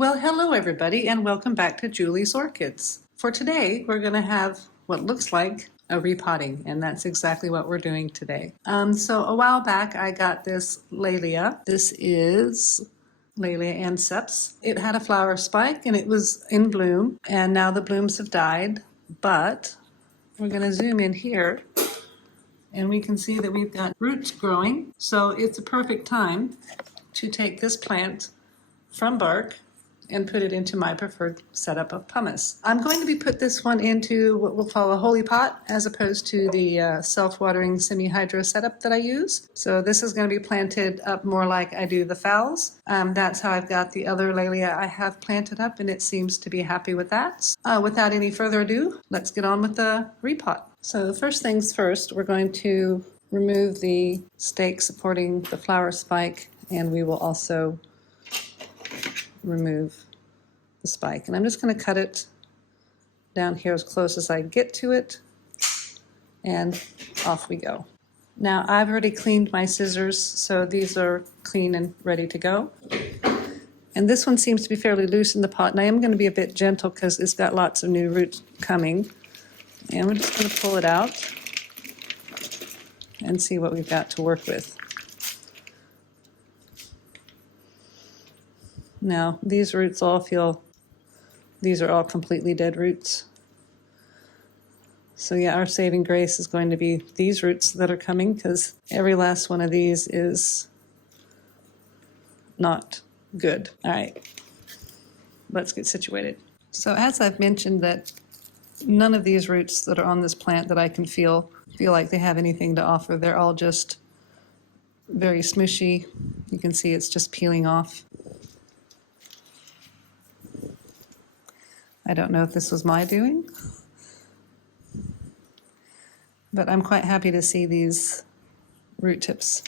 Well, hello everybody and welcome back to Julie's Orchids. For today, we're going to have what looks like a repotting, and that's exactly what we're doing today. So a while back, I got this Laelia. This is Laelia anceps. It had a flower spike and it was in bloom, and now the blooms have died, but we're going to zoom in here and we can see that we've got roots growing. So it's a perfect time to take this plant from bark and put it into my preferred setup of pumice. I'm going to be put this one into what we'll call a holy pot as opposed to the self-watering semi-hydro setup that I use. So this is going to be planted up more like I do the phals. That's how I've got the other Laelia I have planted up, and it seems to be happy with that. Without any further ado, let's get on with the repot. So first things first, we're going to remove the stake supporting the flower spike, and we will also remove the spike. And I'm just going to cut it down here as close as I get to it, and off we go. Now I've already cleaned my scissors, so these are clean and ready to go. And this one seems to be fairly loose in the pot, and I am going to be a bit gentle because it's got lots of new roots coming. And we're just going to pull it out and see what we've got to work with. Now, these roots these are all completely dead roots. So yeah, our saving grace is going to be these roots that are coming, because every last one of these is not good. All right, let's get situated. So as I've mentioned, that none of these roots that are on this plant that I can feel like they have anything to offer. They're all just very smushy. You can see it's just peeling off. I don't know if this was my doing, but I'm quite happy to see these root tips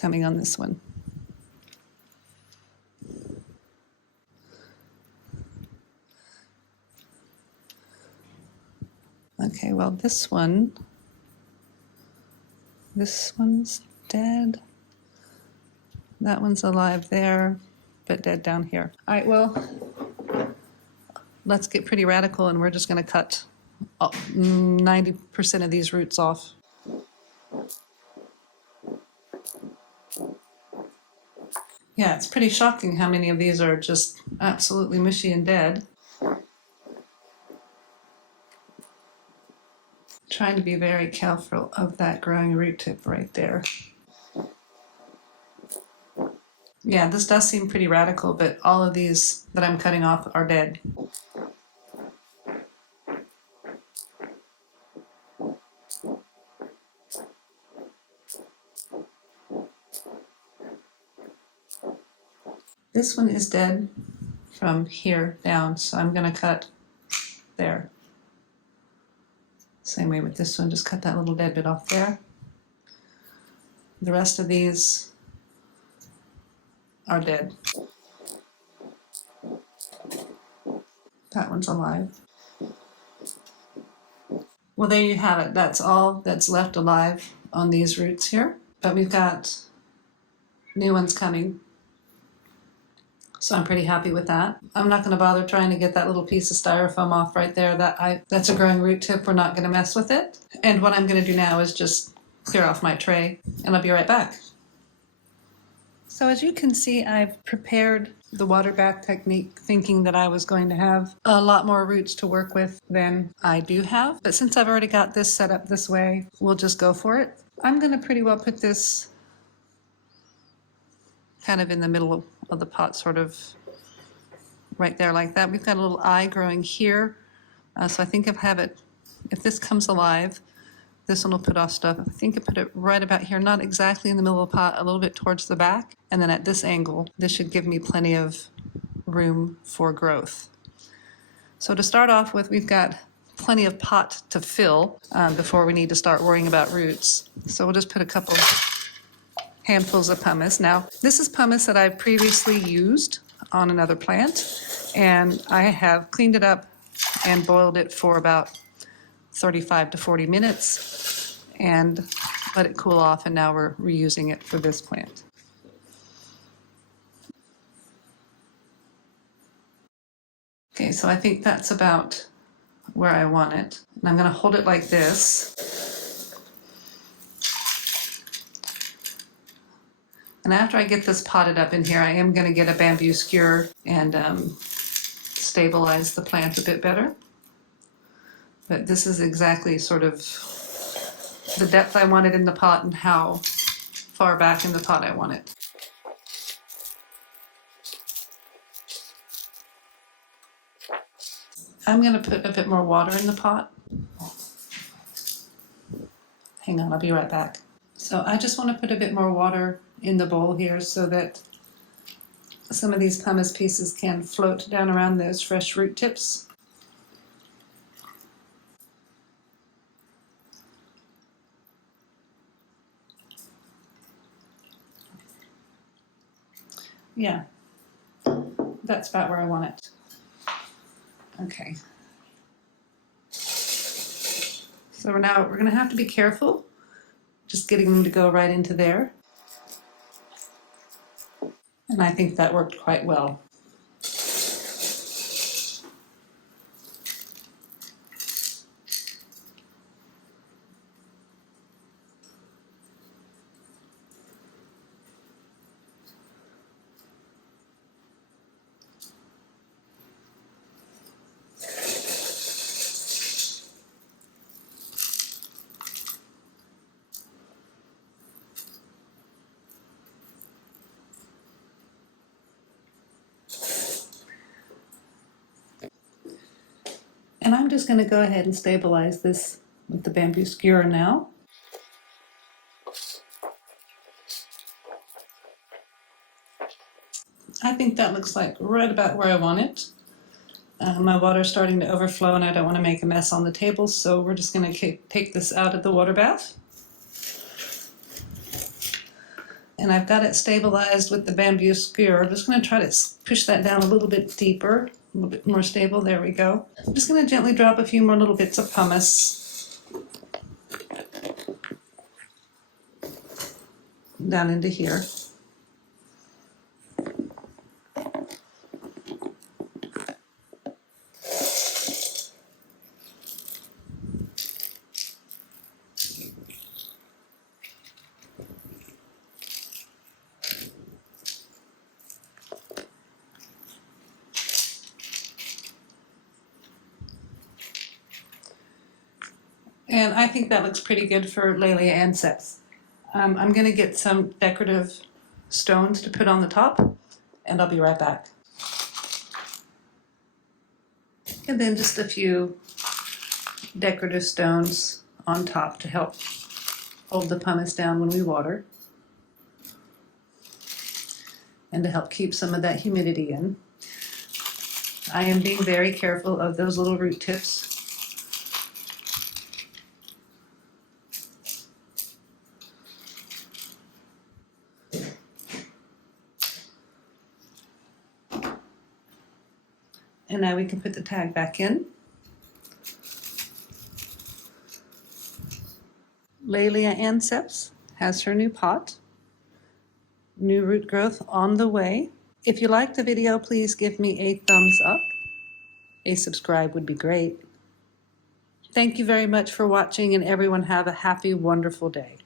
coming on this one. Okay, well this one's dead. That one's alive there, but dead down here. All right, well, let's get pretty radical, and we're just going to cut 90% of these roots off. Yeah, it's pretty shocking how many of these are just absolutely mushy and dead. Trying to be very careful of that growing root tip right there. Yeah, this does seem pretty radical, but all of these that I'm cutting off are dead. This one is dead from here down, so I'm going to cut there. Same way with this one, just cut that little dead bit off there. The rest of these are dead. That one's alive. Well, there you have it. That's all that's left alive on these roots here. But we've got new ones coming. So I'm pretty happy with that. I'm not going to bother trying to get that little piece of styrofoam off right there. That's a growing root tip. We're not going to mess with it. And what I'm going to do now is just clear off my tray, and I'll be right back. So as you can see, I've prepared the water bath technique thinking that I was going to have a lot more roots to work with than I do have. But since I've already got this set up this way, we'll just go for it. I'm going to pretty well put this kind of in the middle of the pot, sort of right there like that. We've got a little eye growing here. So I think if this comes alive, this one will put off stuff. I think I put it right about here, not exactly in the middle of the pot, a little bit towards the back. And then at this angle, this should give me plenty of room for growth. So to start off with, we've got plenty of pot to fill before we need to start worrying about roots. So we'll just put a couple handfuls of pumice. Now, this is pumice that I've previously used on another plant, and I have cleaned it up and boiled it for about 35 to 40 minutes and let it cool off, and now we're reusing it for this plant. Okay, so I think that's about where I want it. And I'm going to hold it like this. And after I get this potted up in here, I am going to get a bamboo skewer and stabilize the plant a bit better. But this is exactly sort of the depth I want it in the pot and how far back in the pot I want it. I'm going to put a bit more water in the pot. Hang on, I'll be right back. So I just want to put a bit more water in the bowl here so that some of these pumice pieces can float down around those fresh root tips. Yeah, that's about where I want it. Okay. So now we're going to have to be careful, just getting them to go right into there. And I think that worked quite well. And I'm just going to go ahead and stabilize this with the bamboo skewer now. I think that looks like right about where I want it. My water's starting to overflow and I don't want to make a mess on the table, so we're just going to take this out of the water bath. And I've got it stabilized with the bamboo skewer. I'm just going to try to push that down a little bit deeper, a little bit more stable. There we go. I'm just going to gently drop a few more little bits of pumice down into here. And I think that looks pretty good for Laelia anceps. I'm going to get some decorative stones to put on the top, and I'll be right back. And then just a few decorative stones on top to help hold the pumice down when we water, and to help keep some of that humidity in. I am being very careful of those little root tips. And now we can put the tag back in. Laelia anceps has her new pot. New root growth on the way. If you liked the video, please give me a thumbs up. A subscribe would be great. Thank you very much for watching, and everyone have a happy, wonderful day.